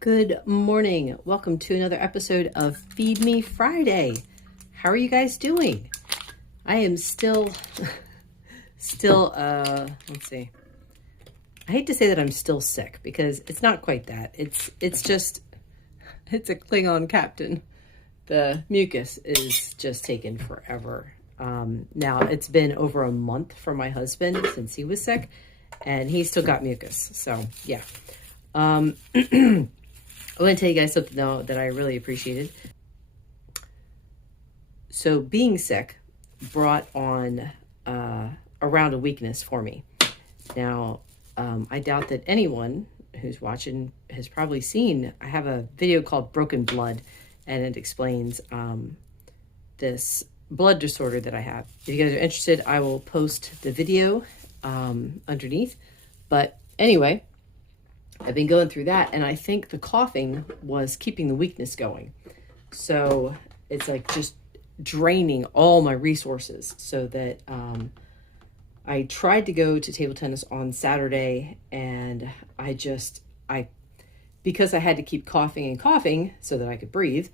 Good morning. Welcome to another episode of Feed Me Friday. How are you guys doing? I am still, let's see. I hate to say that I'm still sick because it's not quite that. It's a Klingon captain. The mucus is just taking forever. Now it's been over a month for my husband since he was sick, and he still got mucus. So yeah. I want to tell you guys something though that I really appreciated. So being sick brought on a round of weakness for me. Now, I doubt that anyone who's watching has probably seen, I have a video called Broken Blood, and it explains this blood disorder that I have. If you guys are interested, I will post the video underneath. But anyway, I've been going through that, and I think the coughing was keeping the weakness going. So it's like just draining all my resources, so that I tried to go to table tennis on Saturday, and because I had to keep coughing and coughing so that I could breathe,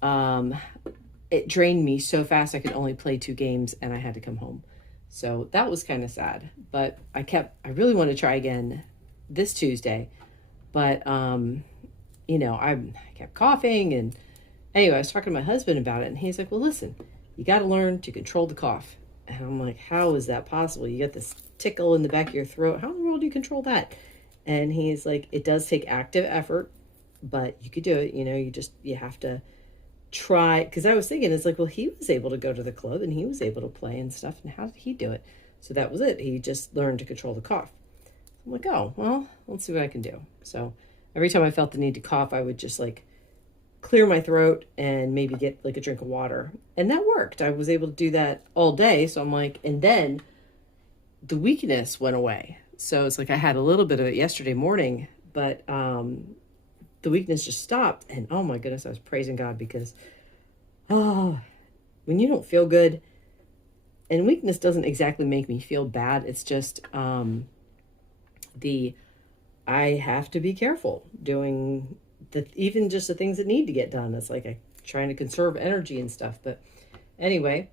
it drained me so fast I could only play 2 games, and I had to come home. So that was kind of sad, but I really want to try again this Tuesday, but I kept coughing, and anyway, I was talking to my husband about it, and he's like, well, listen, you got to learn to control the cough. And I'm like, how is that possible? You got this tickle in the back of your throat. How in the world do you control that? And he's like, it does take active effort, but you could do it. You have to try. Because I was thinking, it's like, well, he was able to go to the club and he was able to play and stuff. And how did he do it? So that was it. He just learned to control the cough. I'm like, oh, well, let's see what I can do. So every time I felt the need to cough, I would just like clear my throat and maybe get like a drink of water. And that worked. I was able to do that all day. So I'm like, and then the weakness went away. So it's like I had a little bit of it yesterday morning, but the weakness just stopped. And oh my goodness, I was praising God, because when you don't feel good, and weakness doesn't exactly make me feel bad. It's just I have to be careful doing even just the things that need to get done. It's like I'm trying to conserve energy and stuff. But anyway,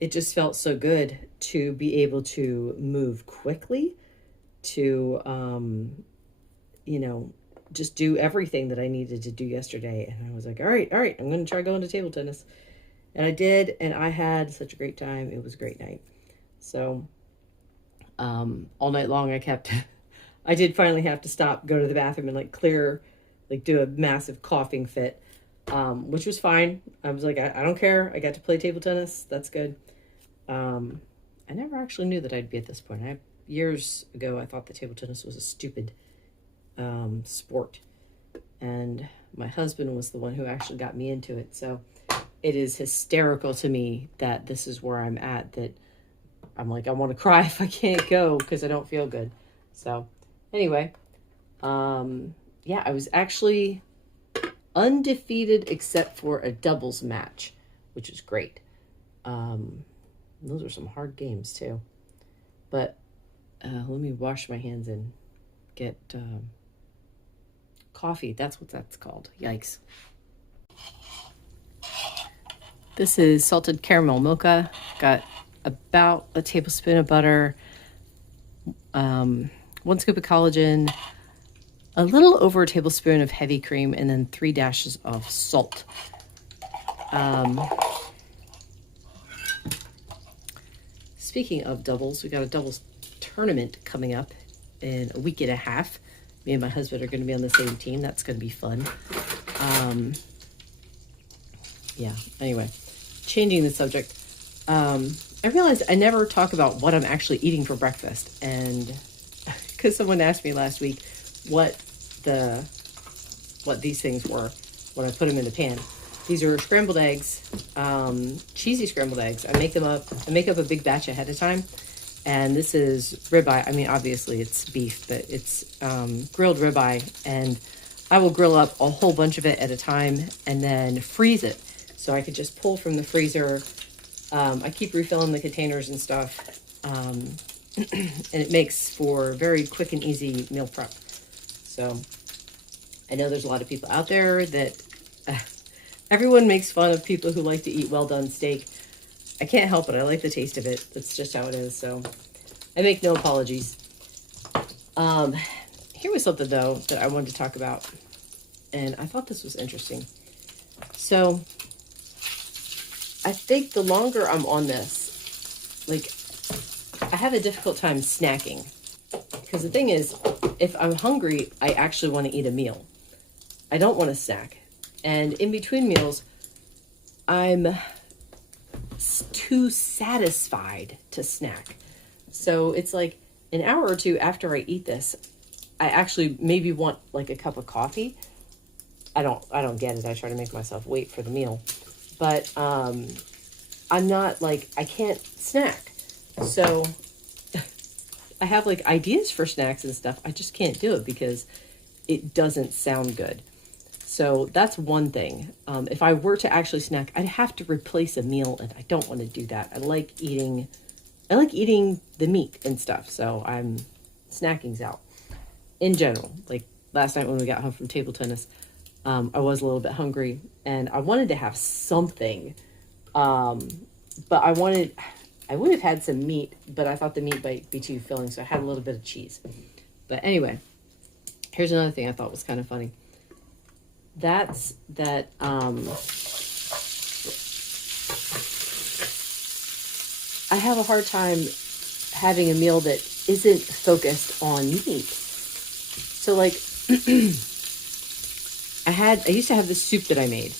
it just felt so good to be able to move quickly, to just do everything that I needed to do yesterday. And I was like, all right, I'm going to try going to table tennis. And I did, and I had such a great time. It was a great night. So all night long I did finally have to stop, go to the bathroom, and do a massive coughing fit, which was fine. I was like, I don't care. I got to play table tennis. That's good. I never actually knew that I'd be at this point. Years ago, I thought that table tennis was a stupid sport. And my husband was the one who actually got me into it. So it is hysterical to me that this is where I'm at, that I'm like, I want to cry if I can't go because I don't feel good. So anyway, I was actually undefeated except for a doubles match, which was great. Those are some hard games too. But let me wash my hands and get coffee. That's what that's called. Yikes. This is salted caramel mocha. Got about a tablespoon of butter, 1 scoop of collagen, a little over a tablespoon of heavy cream, and then 3 dashes of salt. Speaking of doubles, we got a doubles tournament coming up in a week and a half. Me and my husband are going to be on the same team. That's going to be fun. Anyway, changing the subject. I realized I never talk about what I'm actually eating for breakfast. And because someone asked me last week what these things were when I put them in the pan. These are scrambled eggs, cheesy scrambled eggs. I make up a big batch ahead of time. And this is ribeye. I mean, obviously it's beef, but it's grilled ribeye. And I will grill up a whole bunch of it at a time and then freeze it. So I could just pull from the freezer. I keep refilling the containers and stuff. And it makes for very quick and easy meal prep. So I know there's a lot of people out there that everyone makes fun of people who like to eat well done steak. I can't help it. I like the taste of it. That's just how it is. So I make no apologies. Here was something though that I wanted to talk about, and I thought this was interesting. So I think the longer I'm on this, like, I have a difficult time snacking. Because the thing is, if I'm hungry, I actually want to eat a meal. I don't want to snack. And in between meals, I'm too satisfied to snack. So it's like an hour or two after I eat this, I actually maybe want like a cup of coffee. I don't get it. I try to make myself wait for the meal. But I'm not like, I can't snack. So I have like ideas for snacks and stuff. I just can't do it because it doesn't sound good. So that's one thing. If I were to actually snack, I'd have to replace a meal, and I don't want to do that. I like eating the meat and stuff. So snacking's out in general. Like last night when we got home from table tennis, I was a little bit hungry and I wanted to have something. But I would have had some meat, but I thought the meat might be too filling, so I had a little bit of cheese. But anyway, here's another thing I thought was kind of funny. That's that I have a hard time having a meal that isn't focused on meat. So like I used to have this soup that I made,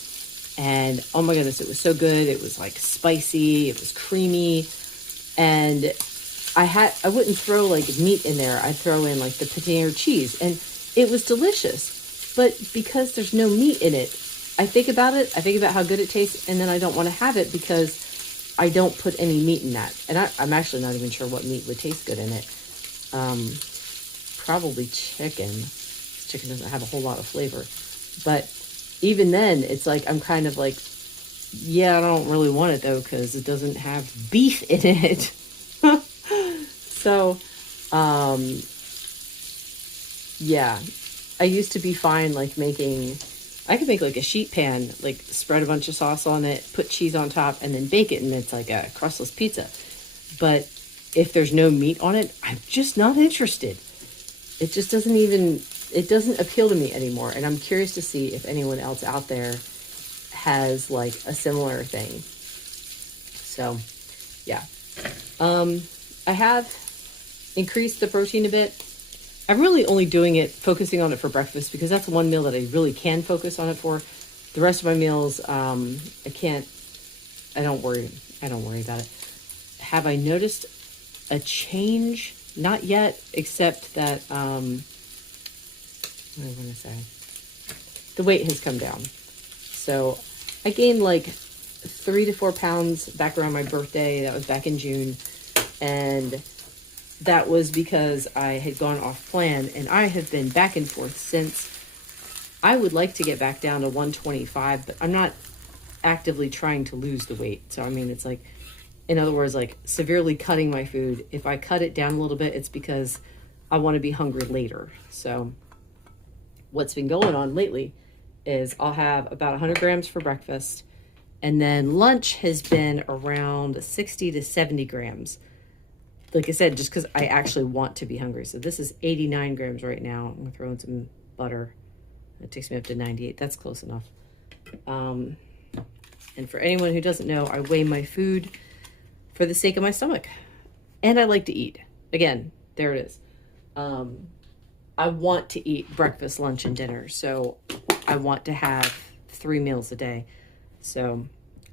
and oh my goodness, it was so good. It was like spicy, it was creamy, and I wouldn't throw like meat in there. I'd throw in like the paneer cheese, and it was delicious. But because there's no meat in it, I think about how good it tastes, and then I don't want to have it because I don't put any meat in that. And I'm actually not even sure what meat would taste good in it. Probably chicken. Chicken doesn't have a whole lot of flavor. But even then, it's like, I'm kind of like, yeah, I don't really want it though, because it doesn't have beef in it. So, yeah, I used to be fine, like I could make like a sheet pan, like spread a bunch of sauce on it, put cheese on top, and then bake it, and it's like a crustless pizza. But if there's no meat on it, I'm just not interested. It just it doesn't appeal to me anymore. And I'm curious to see if anyone else out there has like a similar thing. So, yeah. I have increased the protein a bit. I'm really only focusing on it for breakfast, because that's one meal that I really can focus on it for. The rest of my meals, I don't worry about it. Have I noticed a change? Not yet, except that, what am I going to say? The weight has come down. So I gained like 3 to 4 pounds back around my birthday. That was back in June. And that was because I had gone off plan, and I have been back and forth since. I would like to get back down to 125, but I'm not actively trying to lose the weight. So, I mean, it's like, in other words, like severely cutting my food. If I cut it down a little bit, it's because I want to be hungry later. So what's been going on lately is I'll have about 100 grams for breakfast, and then lunch has been around 60 to 70 grams. Like I said, just because I actually want to be hungry. So this is 89 grams right now. I'm going to throw in some butter. It takes me up to 98. That's close enough. And for anyone who doesn't know, I weigh my food for the sake of my stomach. And I like to eat. Again, there it is. I want to eat breakfast, lunch, and dinner. So I want to have 3 meals a day. So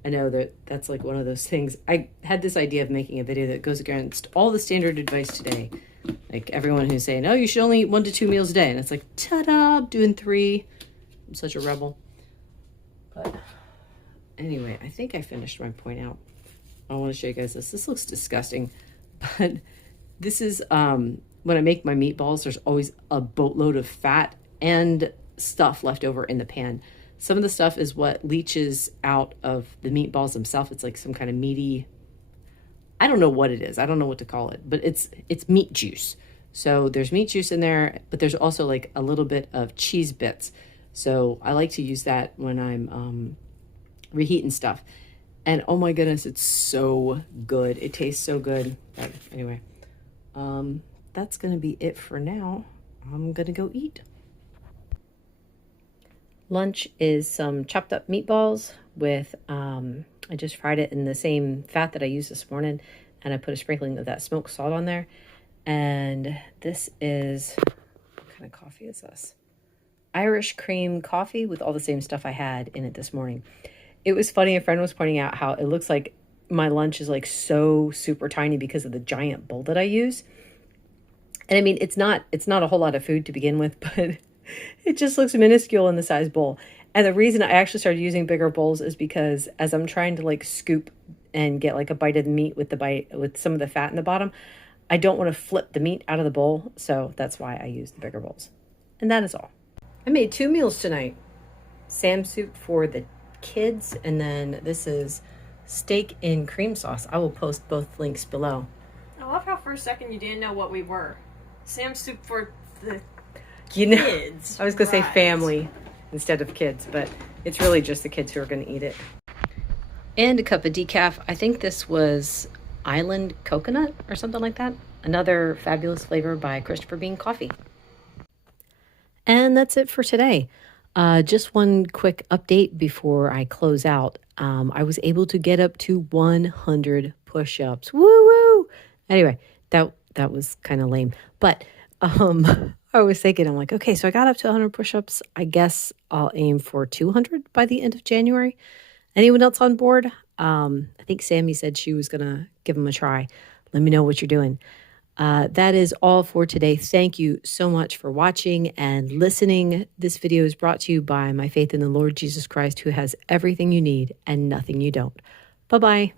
I know that's like one of those things. I had this idea of making a video that goes against all the standard advice today. Like everyone who's saying, oh, you should only eat 1 to 2 meals a day. And it's like, ta-da, I'm doing 3. I'm such a rebel. But anyway, I think I finished my point out. I want to show you guys this. This looks disgusting. But this is, when I make my meatballs, there's always a boatload of fat and stuff left over in the pan. Some of the stuff is what leaches out of the meatballs themselves. It's like some kind of meaty, I don't know what it is. I don't know what to call it, but it's meat juice. So there's meat juice in there, but there's also like a little bit of cheese bits. So I like to use that when I'm reheating stuff. And oh my goodness, it's so good. It tastes so good. But anyway, that's going to be it for now. I'm going to go eat. Lunch is some chopped up meatballs with, I just fried it in the same fat that I used this morning. And I put a sprinkling of that smoked salt on there. And this is, what kind of coffee is this? Irish cream coffee with all the same stuff I had in it this morning. It was funny. A friend was pointing out how it looks like my lunch is like so super tiny because of the giant bowl that I use. And I mean, it's not a whole lot of food to begin with, but it just looks minuscule in the size bowl. And the reason I actually started using bigger bowls is because as I'm trying to like scoop and get like a bite of the meat with some of the fat in the bottom, I don't want to flip the meat out of the bowl. So that's why I use the bigger bowls. And that is all. I made 2 meals tonight. Sam soup for the kids, and then this is steak in cream sauce. I will post both links below. I love how for a second you didn't know what we were. Sam soup for the kids. I was going to say family instead of kids, but it's really just the kids who are going to eat it. And a cup of decaf. I think this was Island Coconut or something like that. Another fabulous flavor by Christopher Bean Coffee. And that's it for today. Just one quick update before I close out. I was able to get up to 100 push-ups. Woo woo! Anyway, that was kind of lame. But I was thinking, I'm like, okay, so I got up to 100 push-ups. I guess I'll aim for 200 by the end of January. Anyone else on board? I think Sammy said she was going to give them a try. Let me know what you're doing. That is all for today. Thank you so much for watching and listening. This video is brought to you by my faith in the Lord Jesus Christ, who has everything you need and nothing you don't. Bye-bye.